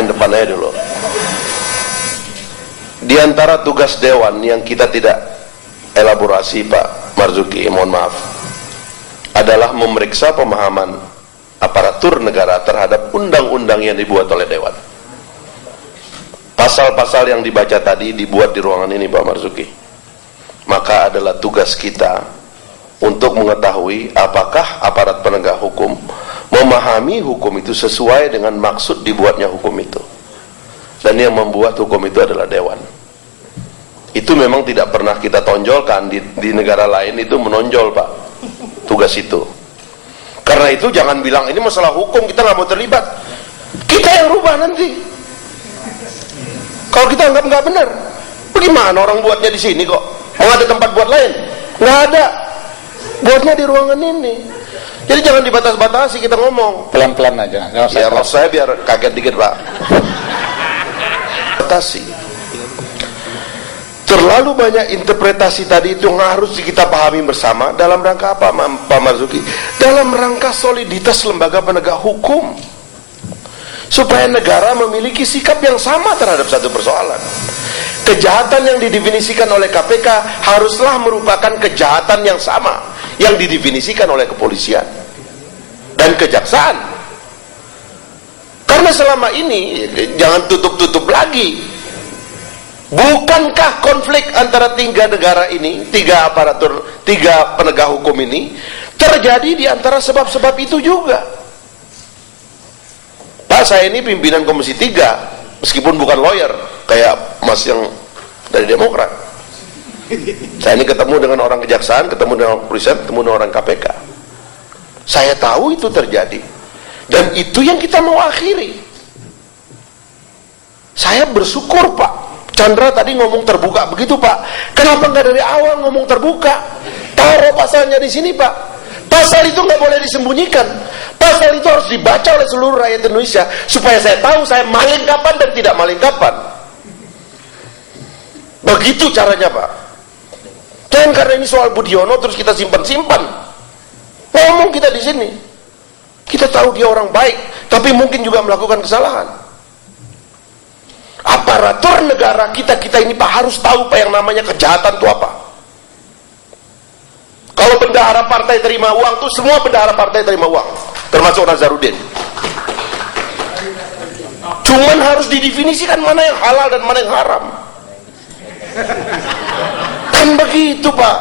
Main depannya dulu. Di antara tugas dewan yang kita tidak elaborasi Pak Marzuki, mohon maaf, adalah memeriksa pemahaman aparatur negara terhadap undang-undang yang dibuat oleh dewan. Pasal-pasal yang dibaca tadi dibuat di ruangan ini Pak Marzuki. Maka adalah tugas kita untuk mengetahui apakah aparat penegak hukum memahami hukum itu sesuai dengan maksud dibuatnya hukum itu. Dan yang membuat hukum itu adalah dewan. Itu memang tidak pernah kita tonjolkan. Di negara lain itu menonjol Pak tugas itu. Karena itu jangan bilang ini masalah hukum kita nggak mau terlibat. Kita yang rubah nanti. Kalau kita anggap nggak benar, bagaimana orang buatnya di sini kok? Mau ada tempat buat lain? Nggak ada. Buatnya di ruangan ini. Jadi jangan dibatas-batasi kita ngomong. Pelan-pelan aja. Ya maksud saya biar kaget dikit Pak. Batasi. Terlalu banyak interpretasi tadi itu yang harus kita pahami bersama. Dalam rangka apa Pak Marzuki? Dalam rangka soliditas lembaga penegak hukum, supaya negara memiliki sikap yang sama terhadap satu persoalan. Kejahatan yang didefinisikan oleh KPK haruslah merupakan kejahatan yang sama yang didefinisikan oleh kepolisian dan kejaksaan. Karena selama ini jangan tutup-tutup lagi. Bukankah konflik antara tiga negara ini, tiga aparatur, tiga penegak hukum ini terjadi di antara sebab-sebab itu juga? Pak, saya ini pimpinan Komisi 3, meskipun bukan lawyer kayak Mas yang dari Demokrat. Saya ini ketemu dengan orang kejaksaan, ketemu dengan kepolisian, ketemu dengan orang KPK. Saya tahu itu terjadi, dan itu yang kita mau akhiri. Saya bersyukur Pak Chandra tadi ngomong terbuka begitu Pak. Kenapa nggak dari awal ngomong terbuka? Taruh pasalnya di sini Pak. Pasal itu nggak boleh disembunyikan. Pasal itu harus dibaca oleh seluruh rakyat Indonesia supaya saya tahu saya maling kapan dan tidak maling kapan. Begitu caranya Pak. Jangan karena ini soal Budiono terus kita simpan-simpan. Ngomong kita di sini. Kita tahu dia orang baik, tapi mungkin juga melakukan kesalahan. Aparatur negara kita ini Pak harus tahu Pak yang namanya kejahatan itu apa. Kalau bendahara partai terima uang tuh semua bendahara partai terima uang, termasuk Nazarudin. Cuman harus didefinisikan mana yang halal dan mana yang haram. Kan begitu Pak.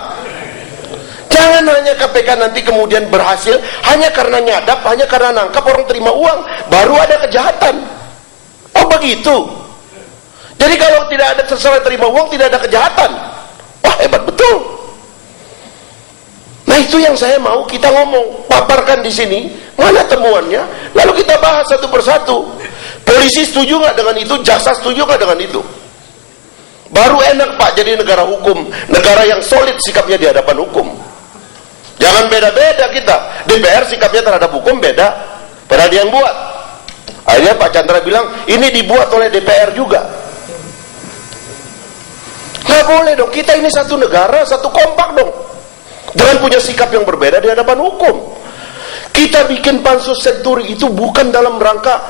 Jangan hanya KPK nanti kemudian berhasil hanya karena nyadap, hanya karena nangkap orang terima uang baru ada kejahatan. Oh begitu. Jadi kalau tidak ada sesuai terima uang tidak ada kejahatan. Wah hebat betul. Nah itu yang saya mau kita ngomong, paparkan di sini mana temuannya, lalu kita bahas satu persatu. Polisi setuju nggak dengan itu, jaksa setuju nggak dengan itu? Baru enak Pak jadi negara hukum, negara yang solid sikapnya di hadapan hukum. Jangan beda-beda kita. DPR sikapnya terhadap hukum beda, padahal dia yang buat. Akhirnya Pak Chandra bilang ini dibuat oleh DPR juga. Nggak boleh dong, kita ini satu negara, satu kompak dong. Jangan punya sikap yang berbeda di hadapan hukum. Kita bikin pansus Senturi itu bukan dalam rangka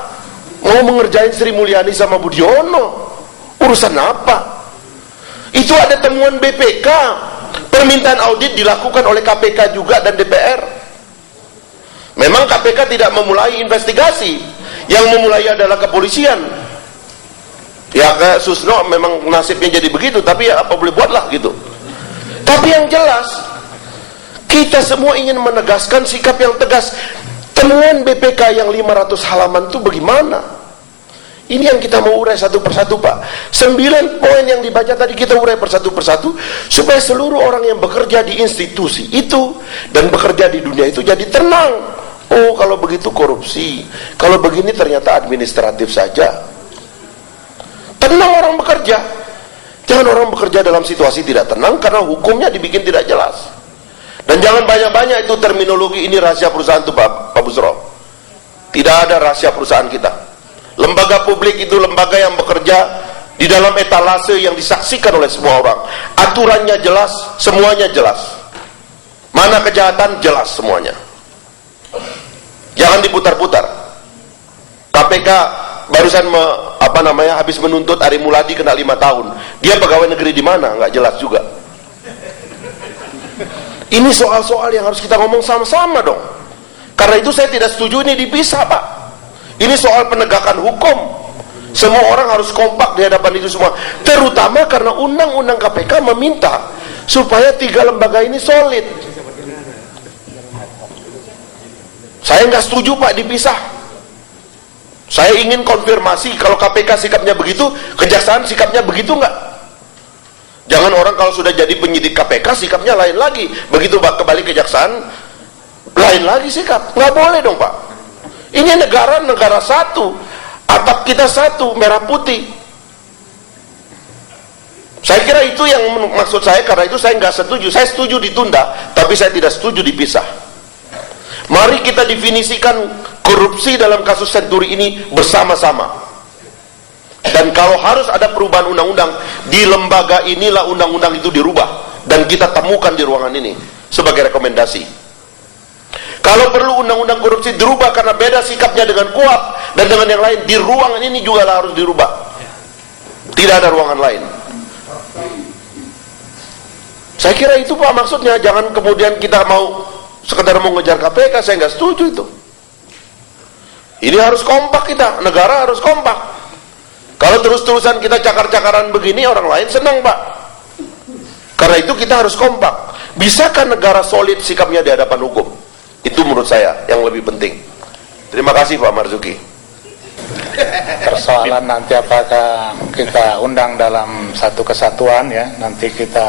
mau mengerjain Sri Mulyani sama Budiono. Urusan apa? Itu ada temuan BPK. Permintaan audit dilakukan oleh KPK juga dan DPR. Memang KPK tidak memulai investigasi. Yang memulai adalah kepolisian. Ya kayak Susno memang nasibnya jadi begitu, tapi ya apa boleh buatlah gitu. Tapi yang jelas kita semua ingin menegaskan sikap yang tegas. Temuan BPK yang 500 halaman itu bagaimana? Ini yang kita mau urai satu persatu Pak. 9 poin yang dibaca tadi kita urai persatu persatu supaya seluruh orang yang bekerja di institusi itu dan bekerja di dunia itu jadi tenang. Oh kalau begitu korupsi, kalau begini ternyata administratif saja. Tenang orang bekerja. Jangan orang bekerja dalam situasi tidak tenang karena hukumnya dibikin tidak jelas. Dan jangan banyak-banyak itu terminologi ini rahasia perusahaan itu Pak Busro. Tidak ada rahasia perusahaan kita. Lembaga publik itu lembaga yang bekerja di dalam etalase yang disaksikan oleh semua orang. Aturannya jelas, semuanya jelas. Mana kejahatan jelas semuanya. Jangan diputar-putar. KPK barusan habis menuntut Ari Muladi kena 5 tahun. Dia pegawai negeri di mana? Nggak jelas juga. Ini soal-soal yang harus kita ngomong sama-sama dong. Karena itu saya tidak setuju ini dipisah, Pak. Ini soal penegakan hukum. Semua orang harus kompak di hadapan itu semua. Terutama karena undang-undang KPK meminta supaya 3 lembaga ini solid. Saya nggak setuju, Pak, dipisah. Saya ingin konfirmasi kalau KPK sikapnya begitu, kejaksaan sikapnya begitu nggak? Jangan orang kalau sudah jadi penyidik KPK sikapnya lain lagi. Begitu Pak kembali kejaksaan, lain lagi sikap. Nggak boleh dong, Pak. Ini negara satu, atap kita satu, merah putih. Saya kira itu yang maksud saya. Karena itu saya nggak setuju. Saya setuju ditunda, tapi saya tidak setuju dipisah. Mari kita definisikan korupsi dalam kasus Senturi ini bersama-sama. Dan kalau harus ada perubahan undang-undang, di lembaga inilah undang-undang itu dirubah. Dan kita temukan di ruangan ini sebagai rekomendasi. Kalau perlu undang-undang korupsi dirubah karena beda sikapnya dengan KUHP dan dengan yang lain, di ruangan ini juga harus dirubah. Tidak ada ruangan lain. Saya kira itu, Pak, maksudnya. Jangan kemudian kita sekedar mau ngejar KPK. Saya nggak setuju itu. Ini harus kompak kita, negara harus kompak. Kalau terus-terusan kita cakar-cakaran begini, orang lain senang, Pak. Karena itu kita harus kompak. Bisakah negara solid sikapnya di hadapan hukum? Itu menurut saya yang lebih penting. Terima kasih, Pak Marzuki. Persoalan nanti apakah kita undang dalam satu kesatuan, ya, nanti kita